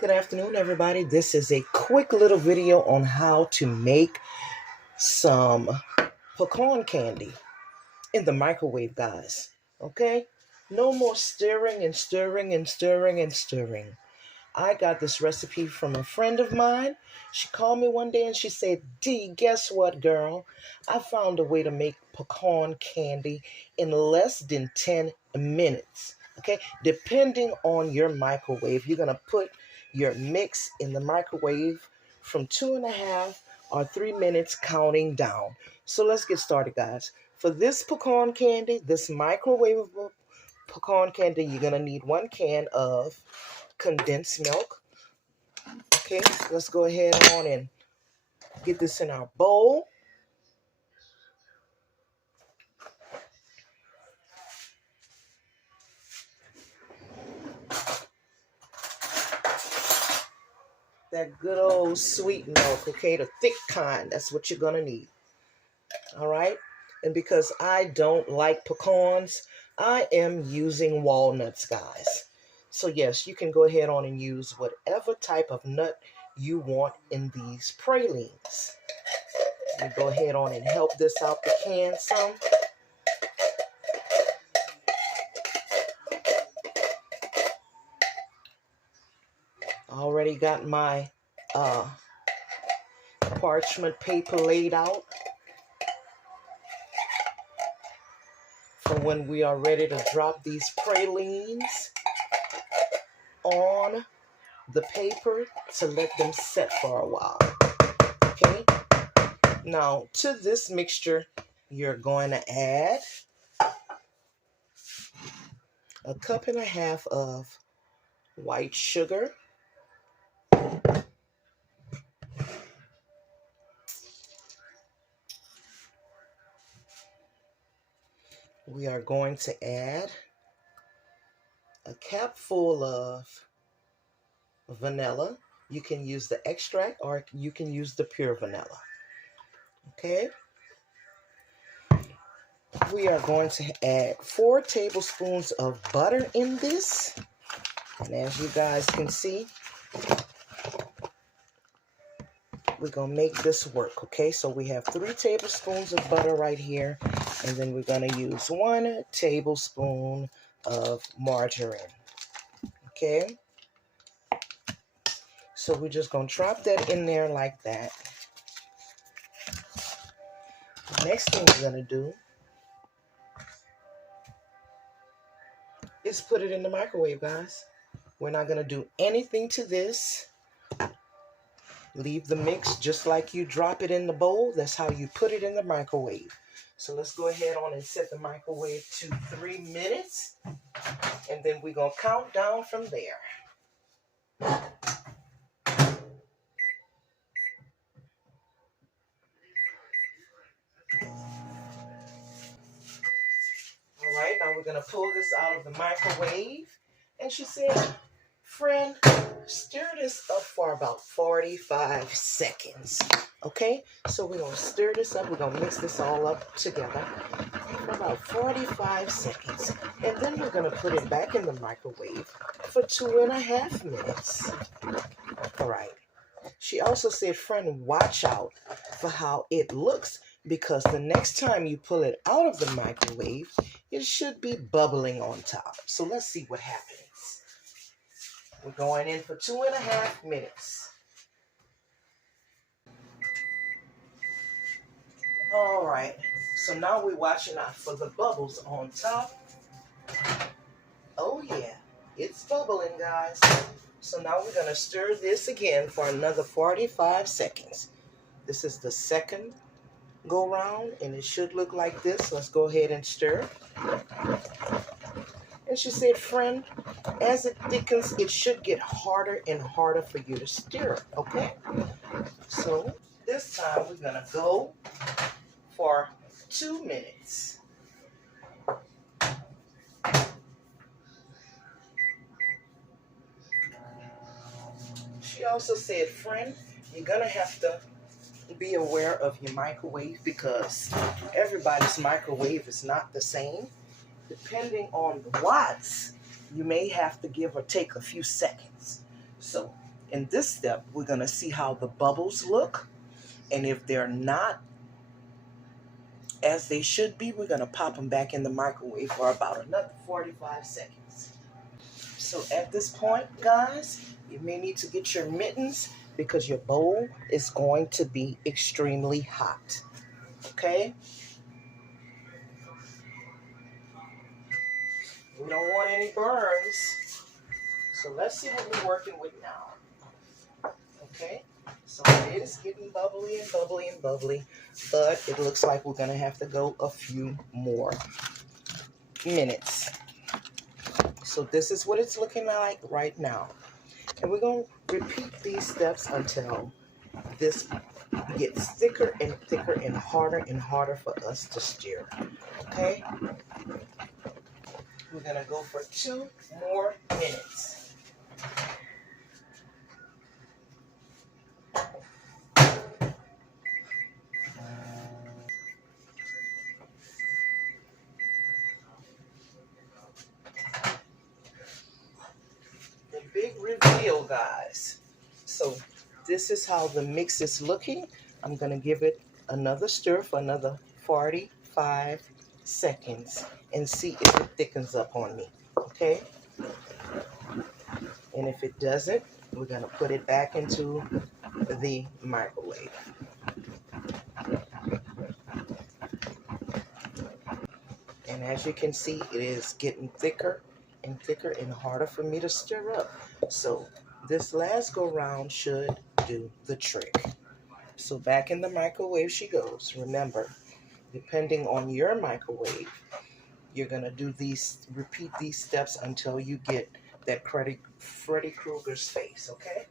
Good afternoon, everybody. This is a quick little video on how to make some pecan candy in the microwave, guys. Okay? No more stirring and stirring and stirring and stirring. I got this recipe from a friend of mine. She called me one day and she said, "Dee, guess what, girl? I found a way to make pecan candy in less than 10 minutes." Okay, depending on your microwave, you're going to put your mix in the microwave from 2.5 or 3 minutes counting down. So let's get started, guys. For this pecan candy, this microwavable pecan candy, you're going to need 1 can of condensed milk. Okay, let's go ahead on and get this in our bowl. That good old sweet milk, okay, the thick kind, that's what you're gonna need. All right, and because I don't like pecans, I am using walnuts, guys. So yes, you can go ahead on and use whatever type of nut you want in these pralines. You go ahead on and help this out the can some. Already got my parchment paper laid out for when we are ready to drop these pralines on the paper to let them set for a while. Okay, now to this mixture you're going to add 1.5 cups of white sugar, we are going to add a capful of vanilla. You can use the extract or you can use the pure vanilla. Okay, we are going to add 4 tablespoons of butter in this, and as you guys can see, we're gonna make this work. Okay, so we have 3 tablespoons of butter right here, and then we're gonna use 1 tablespoon of margarine. Okay, so we're just gonna drop that in there like that. The next thing we're gonna do is put it in the microwave, guys. We're not gonna do anything to this. Leave the mix just like you drop it in the bowl. That's how you put it in the microwave. So let's go ahead on and set the microwave to 3 minutes, and then we're gonna count down from there. All right, now we're gonna pull this out of the microwave, and she said, "Friend, stir this up for about 45 seconds. Okay, so we're gonna stir this up. We're gonna mix this all up together for about 45 seconds, and then we're gonna put it back in the microwave for 2.5 minutes. All right. She also said, "Friend, watch out for how it looks, because the next time you pull it out of the microwave, it should be bubbling on top." So let's see what happens. We're going in for 2.5 minutes. All right, so now we're watching out for the bubbles on top. Oh yeah, it's bubbling, guys. So now we're gonna stir this again for another 45 seconds. This is the second go round, and it should look like this. Let's go ahead and stir. And she said, "Friend, as it thickens, it should get harder and harder for you to stir it." Okay, so this time we're gonna go for 2 minutes. She also said, "Friend, you're gonna have to be aware of your microwave, because everybody's microwave is not the same. Depending on the watts, you may have to give or take a few seconds. So In this step, we're going to see how the bubbles look. And if they're not as they should be, we're going to pop them back in the microwave for about another 45 seconds. So at this point, guys, you may need to get your mittens because your bowl is going to be extremely hot. Okay? We don't want any burns. So let's see what we're working with now. Okay? So it is getting bubbly and bubbly and bubbly, but it looks like we're going to have to go a few more minutes. So this is what it's looking like right now. And we're going to repeat these steps until this gets thicker and thicker and harder for us to stir. Okay? We're going to go for 2 more minutes. The big reveal, guys. So this is how the mix is looking. I'm going to give it another stir for another 45 seconds and see if it thickens up on me. Okay? And if it doesn't, we're going to put it back into the microwave. And as you can see, it is getting thicker and thicker and harder for me to stir up. So this last go round should do the trick. So back in the microwave she goes. Remember, depending on your microwave, you're going to do repeat these steps until you get that Freddy Krueger's face, okay?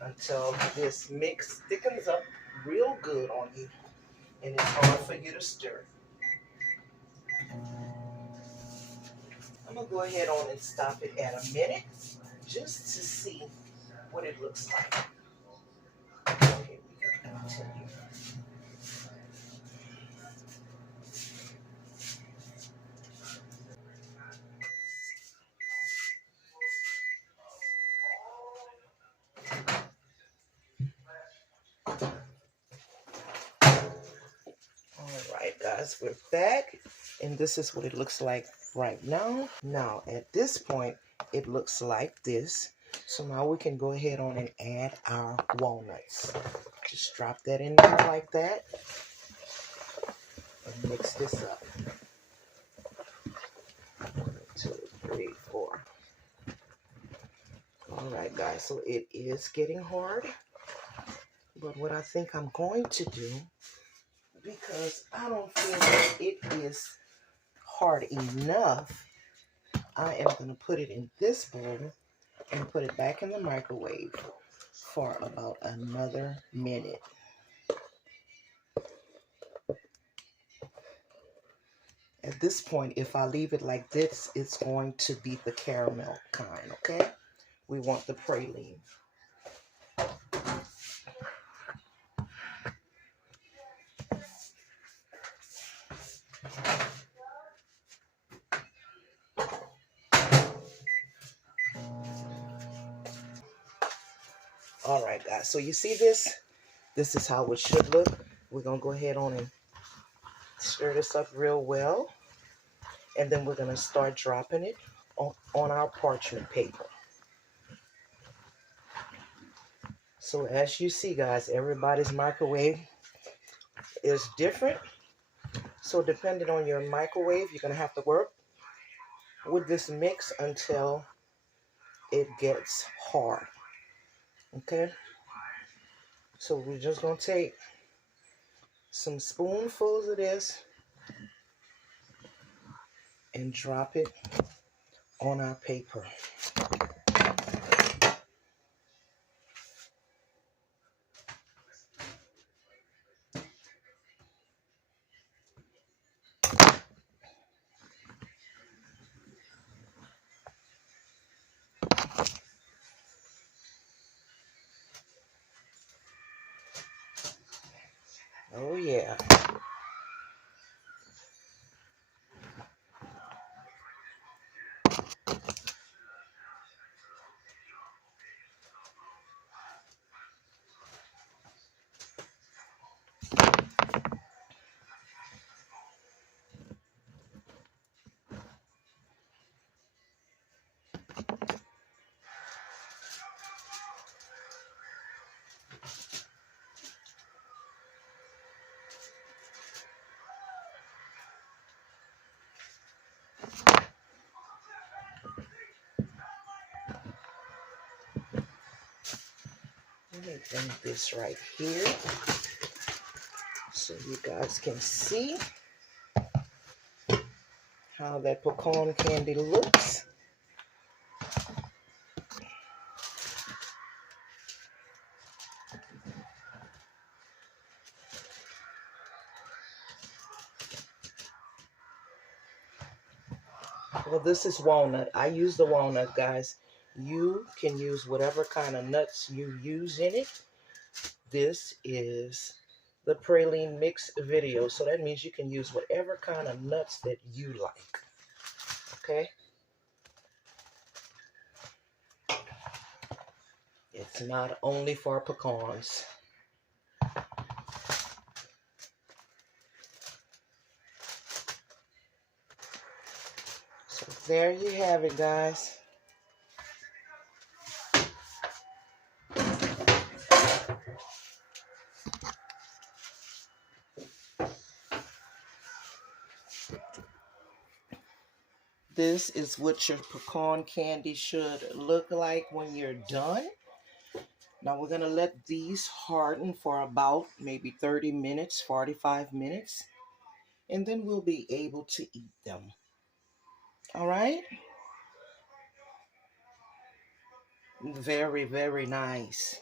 Until this mix thickens up real good on you and it's hard for you to stir. I'm going to go ahead on and stop it at a minute just to see what it looks like. Okay, we can continue. Alright guys, we're back and this is what it looks like right now. Now at this point it looks like this. So now we can go ahead on and add our walnuts. Just drop that in there like that and mix this up. 1, 2, 3, 4. Alright guys, so it is getting hard. But what I think I'm going to do, because I don't feel that it is hard enough, I am going to put it in this bowl and put it back in the microwave for about another minute. At this point, if I leave it like this, it's going to be the caramel kind, okay? We want the praline. All right, guys, so you see this? This is how it should look. We're going to go ahead on and stir this up real well. And then we're going to start dropping it on our parchment paper. So as you see, guys, everybody's microwave is different. So depending on your microwave, you're going to have to work with this mix until it gets hard. Okay? So we're just going to take some spoonfuls of this and drop it on our paper. Oh yeah. Let me bring this right here so you guys can see how that pecan candy looks. Well, this is walnut. I use the walnut, guys. You can use whatever kind of nuts you use in it. This is the praline mix video, so that means you can use whatever kind of nuts that you like. Okay? It's not only for pecans. So there you have it, guys. This is what your pecan candy should look like when you're done. Now we're going to let these harden for about maybe 30 minutes, 45 minutes, and then we'll be able to eat them. All right? Very, very nice.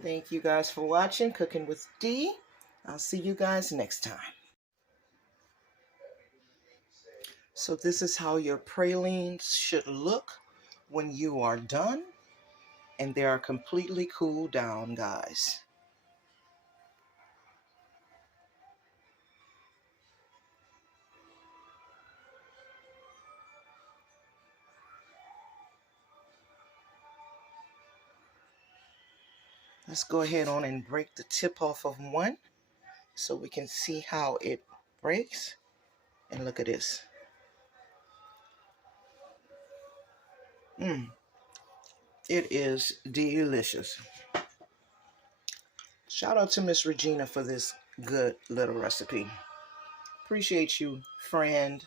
Thank you guys for watching Cooking with D. I'll see you guys next time. So this is how your pralines should look when you are done, and they are completely cooled down, guys. Let's go ahead on and break the tip off of one so we can see how it breaks. And look at this. It is delicious. Shout out to Miss Regina for this good little recipe. Appreciate you, friend.